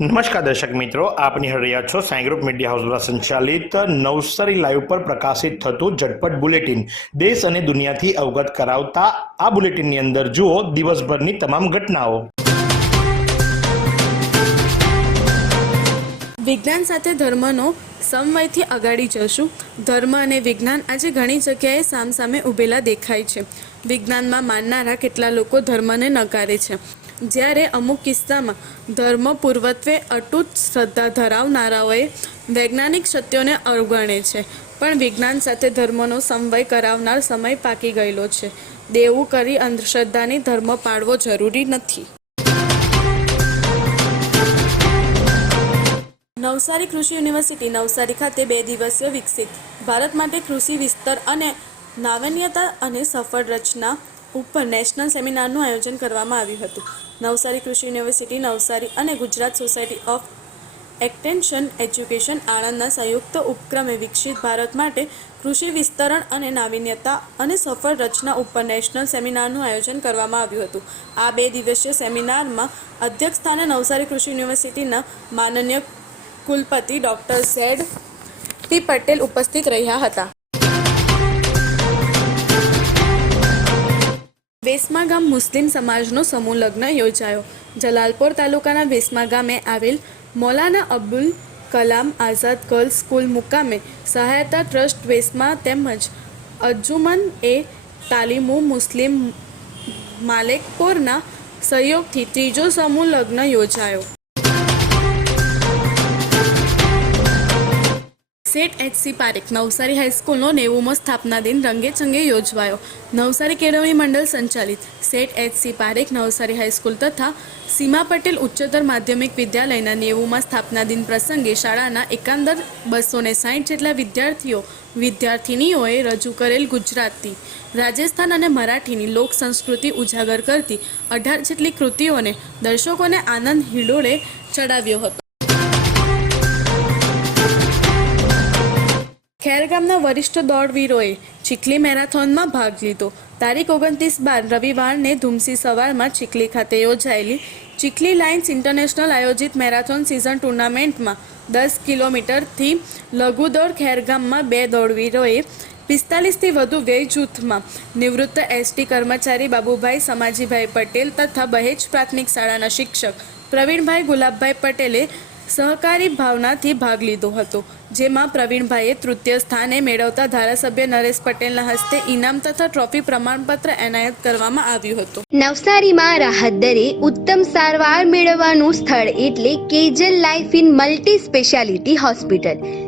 નમસ્કાર દર્શક મિત્રો, આપ નિહાળી છો સાંઈ ગ્રુપ મીડિયા હાઉસ દ્વારા સંચાલિત નવસારી લાઈવ પર પ્રકાશિત થતું ઝટપટ બુલેટિન. દેશ અને દુનિયાથી અવગત કરાવતા આ બુલેટિનની અંદર જુઓ દિવસભરની તમામ ઘટનાઓ. વિજ્ઞાન સાથે ધર્મનો સમવયથી અગાડી જશું. ધર્મ અને વિજ્ઞાન આજે ઘણી જગ્યાએ સામસામે ઊભેલા દેખાય છે. વિજ્ઞાનમાં માનનારા કેટલા લોકો ધર્મને નકારે છે. જ્યારે અમુક કિસ્સામાં ધર્મ પૂર્વત્વે અટૂટ શ્રદ્ધા ધરાવનારાઓએ વૈજ્ઞાનિક સત્યોને અવગણે છે, પણ વિજ્ઞાન સાથે ધર્મનો સમવય કરાવનાર સમય પાકી ગયેલો છે. દેવું કરી અંધશ્રદ્ધાની ધર્મ પાળવો જરૂરી નથી. નવસારી કૃષિ યુનિવર્સિટી નવસારી ખાતે બે દિવસીય વિકસિત, ભારત માટે કૃષિ વિસ્તર અને નાવીન્યતા અને સફળ રચના ઉપર નેશનલ સેમિનારનું આયોજન કરવામાં આવ્યું હતું. નવસારી કૃષિ યુનિવર્સિટી, નવસારી અને Gujarat society of extension education આણંદના સંયુક્ત ઉપક્રમે વિકસિત ભારત માટે કૃષિ વિસ્તરણ અને નાવીન્યતા અને સફળ રચના ઉપર નેશનલ સેમિનારનું આયોજન કરવામાં આવ્યું હતું. આ બે દિવસીય સેમિનારમાં અધ્યક્ષ સ્થાને નવસારી કૃષિ યુનિવર્સિટીના માનનીય કુલપતિ ડૉક્ટર ઝેડ પી પટેલ ઉપસ્થિત રહ્યા હતા. વેસમા ગામ મુસ્લિમ સમાજનો સમૂહ લગ્ન યોજાયો. જલાલપોર તાલુકાના વેસમા ગામે આવેલ મૌલાના અબ્દુલ કલામ આઝાદ ગર્લ્સ સ્કૂલ મુકામે સહાયતા ટ્રસ્ટ વેસમા તેમજ અજુમન એ તાલીમુ મુસ્લિમ માલેકપોરના સહયોગથી ત્રીજો સમૂહ લગ્ન યોજાયો. સેટ એચસી પારેખ નવસારી હાઈસ્કૂલનો નેવુંમો સ્થાપના દિન રંગેચંગે યોજવાયો. નવસારી કેળવણી મંડળ સંચાલિત Seth H C Parekh Navsari high school તથા સીમા પટેલ ઉચ્ચતર માધ્યમિક વિદ્યાલયના નેવુમાં સ્થાપના દિન પ્રસંગે શાળાના એકાંદર બસો ને સાઠ જેટલા વિદ્યાર્થીઓ, વિદ્યાર્થિનીઓએ રજૂ કરેલ ગુજરાતી, રાજસ્થાન અને મરાઠીની લોક સંસ્કૃતિ ઉજાગર કરતી અઢાર જેટલી કૃતિઓને દર્શકોને આનંદ હિડોળે ચડાવ્યો હતો. ખેરગામના વરિષ્ઠ દોડવીરોએ ચીખલી મેરાથોનમાં ભાગ લીધો. તારીખ ઓગણત્રીસ બાર રવિવારને ધુમસી સવારમાં ચીખલી ખાતે યોજાયેલી ચીખલી લાઇન્સ ઇન્ટરનેશનલ આયોજિત મેરાથોન સિઝન ટુર્નામેન્ટમાં દસ કિલોમીટરથી લઘુ દોડ ખેરગામમાં બે દોડવીરોએ પિસ્તાલીસથી વધુ વ્યય જૂથમાં નિવૃત્ત એસટી કર્મચારી બાબુભાઈ સમાજીભાઈ પટેલ તથા બહેજ પ્રાથમિક શાળાના શિક્ષક પ્રવીણભાઈ ગુલાબભાઈ પટેલે સહકારી ભાવનાથી ભાગ લીધો હતો, જેમાં પ્રવીણભાઈએ તૃતીય સ્થાને મેળવતા ધારાસભ્ય નરેશ પટેલના હસ્તે ઇનામ તથા ટ્રોફી પ્રમાણપત્ર એનાયત કરવામાં આવ્યું હતું. નવસારીમાં રાહત દરે ઉત્તમ સારવાર મેળવવાનું સ્થળ એટલે Kejal life in multi specialty hospital.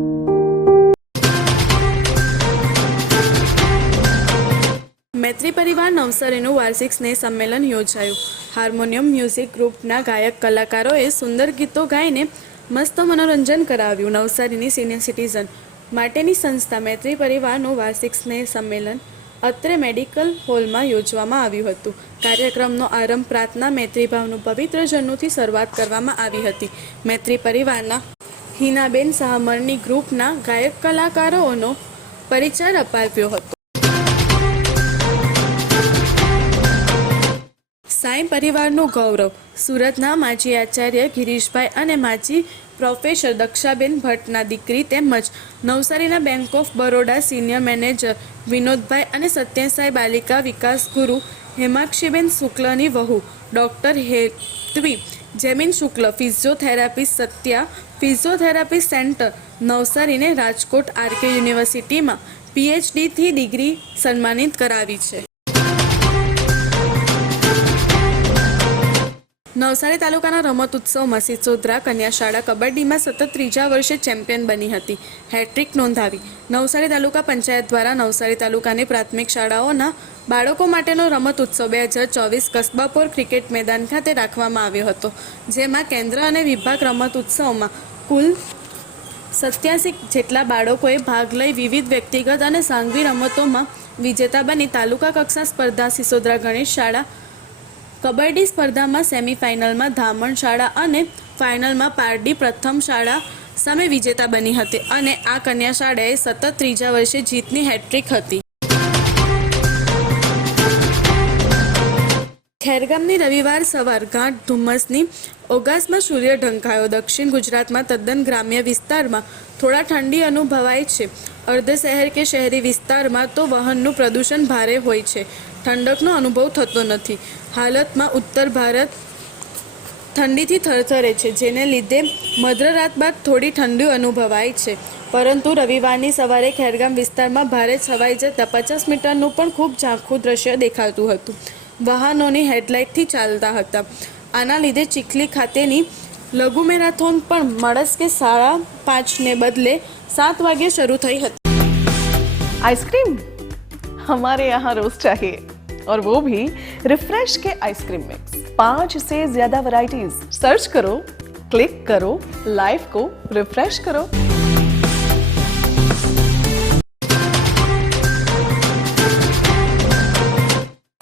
મૈત્રી પરિવાર નવસારીનું વાર્ષિક સ્નેહ સંમેલન યોજાયું. હાર્મોનિયમ મ્યુઝિક ગ્રુપના ગાયક કલાકારોએ સુંદર ગીતો ગાઈને મસ્ત મનોરંજન કરાવ્યું નવસારીની સિનિયર સિટીઝન માટેની સંસ્થા મૈત્રી પરિવારનું વાર્ષિક સ્નેહ સંમેલન અત્રે મેડિકલ હોલમાં યોજવામાં આવ્યું હતું. કાર્યક્રમનો આરંભ પ્રાર્થના મૈત્રીભાવનું પવિત્ર જન્મથી શરૂઆત કરવામાં આવી હતી. મૈત્રી પરિવારના હિનાબેન સાહમરની ગ્રુપના ગાયક કલાકારોનો પરિચય અપાવ્યો હતો. સાંઈ પરિવારનું ગૌરવ. સુરતના માજી આચાર્ય ગિરીશભાઈ અને માજી પ્રોફેસર દક્ષાબેન ભટ્ટના દીકરી તેમજ નવસારીના bank of Baroda senior manager Vinodbhai અને સત્યસાઈ બાલિકા વિકાસ ગુરુ હેમાક્ષીબેન શુક્લની વહુ doctor Hetvi, Jemin Shukla physiotherapist Satya, physiotherapy centre, નવસારીને Rajkot RK યુનિવર્સિટીમાં પીએચડીથી ડિગ્રી સન્માનિત કરાવી છે. નવસારી તાલુકાના રમત ઉત્સવમાં સિસોદરા કન્યા શાળા કબડ્ડીમાં સતત ત્રીજા વર્ષે ચેમ્પિયન બની હતી. હેટ્રિક નોંધાવી. નવસારી તાલુકા પંચાયત દ્વારા નવસારી તાલુકાની પ્રાથમિક શાળાઓના બાળકો માટેનો રમત ઉત્સવ બે હજાર ચોવીસ કસ્બાપોર ક્રિકેટ મેદાન ખાતે રાખવામાં આવ્યો હતો. જેમાં કેન્દ્ર અને વિભાગ રમત ઉત્સવમાં કુલ સત્યાસી જેટલા બાળકોએ ભાગ લઈ વિવિધ વ્યક્તિગત અને સાંઘવી રમતોમાં વિજેતા બની તાલુકા કક્ષા સ્પર્ધા સિસોદરા ગણેશ શાળા કબડ્ડી સ્પર્ધામાં સેમિફાઇનલમાં ધામણ શાળા અને ફાઇનલમાં પારડી પ્રથમ શાળા સામે વિજેતા બની હતી અને આ કન્યા શાળાએ સતત ત્રીજા વર્ષે જીતની હેટ્રિક હતી. ખેરગામની રવિવાર સવાર ગાંઠ ધુમ્મસની ઓગાસમાં સૂર્ય ઢંકાયો. દક્ષિણ ગુજરાતમાં તદ્દન ગ્રામ્ય વિસ્તારમાં થોડા ઠંડી અનુભવાય છે. અર્ધ શહેર કે શહેરી વિસ્તારમાં તો વાહનનું પ્રદૂષણ ભારે હોય છે. ઠંડકનો અનુભવ થતો નથી. હાલતમાં ઉત્તર ભારત ઠંડીથી થરથરે છે, જેને લીધે મધ્યરાત બાદ થોડી ઠંડી અનુભવાય છે. પરંતુ રવિવારની સવારે ખેરગામ વિસ્તારમાં ભારે છવાઈ જતાં પચાસ મીટરનું પણ ખૂબ ઝાંખું દ્રશ્ય દેખાતું હતું. વાહનોની હેડલાઇટથી ચાલતા હતા. આના લીધે ચીખલી ખાતેની લઘુ મેરાથોન પણ મળસ કે સાડા પાંચને બદલે સાત વાગે શરૂ થઈ હતી. આઈસ્ક્રીમ? અમારે યહાં રોજ ચાહીએ. और वो भी रिफ्रेश के आइसक्रीम मिक्स पांच से ज्यादा वैरायटीज सर्च करो क्लिक करो लाइफ को रिफ्रेश करो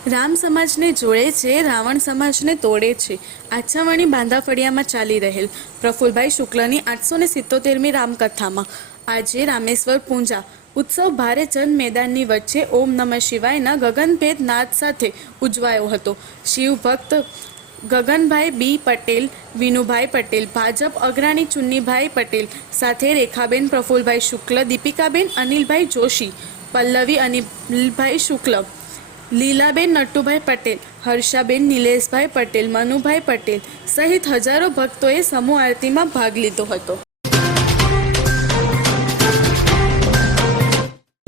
રામ સમાજને જોડે છે રાવણ સમાજને તોડે છે આછાવાણી બાંધાફળિયામાં ચાલી રહેલ પ્રફુલભાઈ શુક્લની આઠસો ને સિત્તોતેરમી રામકથામાં આજે રામેશ્વર પૂંજા ઉત્સવ ભારે જન મેદાનની વચ્ચે ઓમ નમઃ શિવાયના ગગનભેદ નાદ સાથે ઉજવાયો હતો. શિવ ભક્ત ગગનભાઈ બી પટેલ, વિનુભાઈ પટેલ, ભાજપ અગ્રણી ચુન્નીભાઈ પટેલ, સાથે રેખાબેન પ્રફુલભાઈ શુક્લ, દીપિકાબેન અનિલભાઈ જોશી, પલ્લવી અનિલભાઈ શુક્લ, લીલાબેન નટુભાઈ પટેલ, હર્ષાબેન નિલેશભાઈ પટેલ, મનુભાઈ પટેલ સહિત હજારો ભક્તોએ સમૂહ આરતીમાં ભાગ લીધો હતો.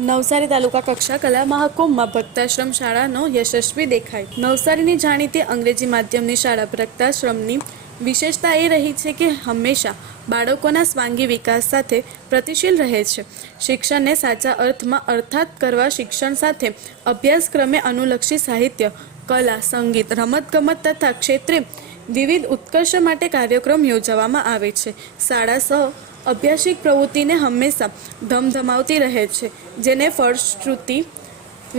નવસારી તાલુકા કક્ષા કલા મહાકુંભમાં ભક્તાશ્રમ શાળાનો યશસ્વી દેખાય. નવસારીની જાણીતી અંગ્રેજી માધ્યમની શાળા ભક્તાશ્રમની વિશેષતા એ રહી છે કે હંમેશા બાળકોના સ્વાંગી વિકાસ સાથે પ્રતિશીલ રહે છે. શિક્ષણને સાચા અર્થમાં અર્થાત કરવા શિક્ષણ સાથે અભ્યાસક્રમે અનુલક્ષી સાહિત્ય, કલા, સંગીત, રમતગમત તથા ક્ષેત્રે વિવિધ ઉત્કર્ષ માટે કાર્યક્રમ યોજવામાં આવે છે. શાળા સહ અભ્યાસિક પ્રવૃત્તિને હંમેશા ધમધમાવતી રહે છે, જેને ફળશ્રુતિ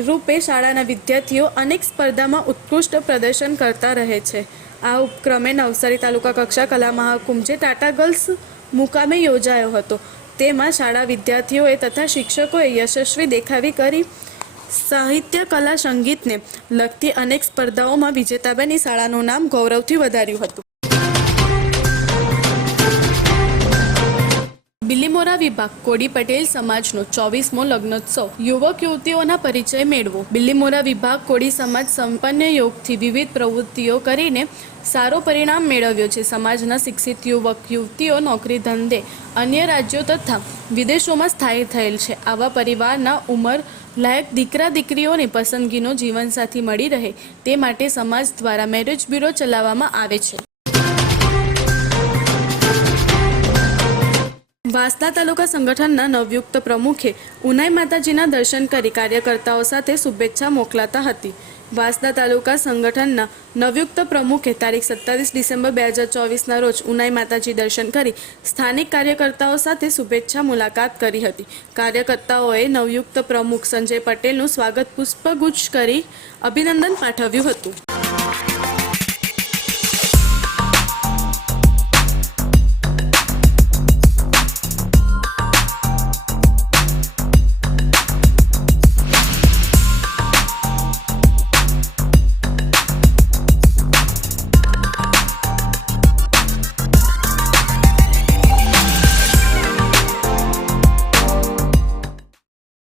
રૂપે શાળાના વિદ્યાર્થીઓ અનેક સ્પર્ધામાં ઉત્કૃષ્ટ પ્રદર્શન કરતા રહે છે. આ ઉપક્રમે નવસારી તાલુકા કક્ષા કલા મહાકુંભ જે ટાટા ગર્લ્સ મુકામે યોજાયો હતો. તેમાં શાળા વિદ્યાર્થીઓએ તથા શિક્ષકોએ યશસ્વી દેખાવી કરી. સાહિત્ય, કલા, સંગીતને લગતી અનેક સ્પર્ધાઓમાં વિજેતાબાની શાળાનું નામ ગૌરવથી વધાર્યું હતું. બિલીમોરા વિભાગ કોડી પટેલ સમાજનો ચોવીસમો લગ્નોત્સવ. યુવક યુવતીઓના પરિચય મેળવો. બિલીમોરા વિભાગ કોડી સમાજ સંપન્ન યોગથી વિવિધ પ્રવૃત્તિઓ કરીને સારો પરિણામ મેળવ્યો છે. સમાજના શિક્ષિત યુવક, યુવતીઓ નોકરી ધંધે, અન્ય રાજ્યો તથા વિદેશોમાં સ્થાયી થયેલ છે. આવા પરિવારના ઉંમર લાયક દીકરા દીકરીઓની પસંદગીનો જીવનસાથી મળી રહે. તે માટે સમાજ દ્વારા મેરેજ બ્યુરો ચલાવવામાં આવે છે. વાંસદા તાલુકા સંગઠનના નવયુક્ત પ્રમુખે ઉનાઈ માતાજીના દર્શન કરી કાર્યકર્તાઓ સાથે શુભેચ્છા મોકલાતા હતી. વાંસદા તાલુકા સંગઠનના નવયુક્ત પ્રમુખે તારીખ સત્તાવીસ ડિસેમ્બર બે હજાર ચોવીસના રોજ ઉનાઈ માતાજી દર્શન કરી સ્થાનિક કાર્યકર્તાઓ સાથે શુભેચ્છા મુલાકાત કરી હતી. કાર્યકર્તાઓએ નવયુક્ત પ્રમુખ સંજય પટેલનું સ્વાગત પુષ્પગુચ્છ કરી અભિનંદન પાઠવ્યું હતું.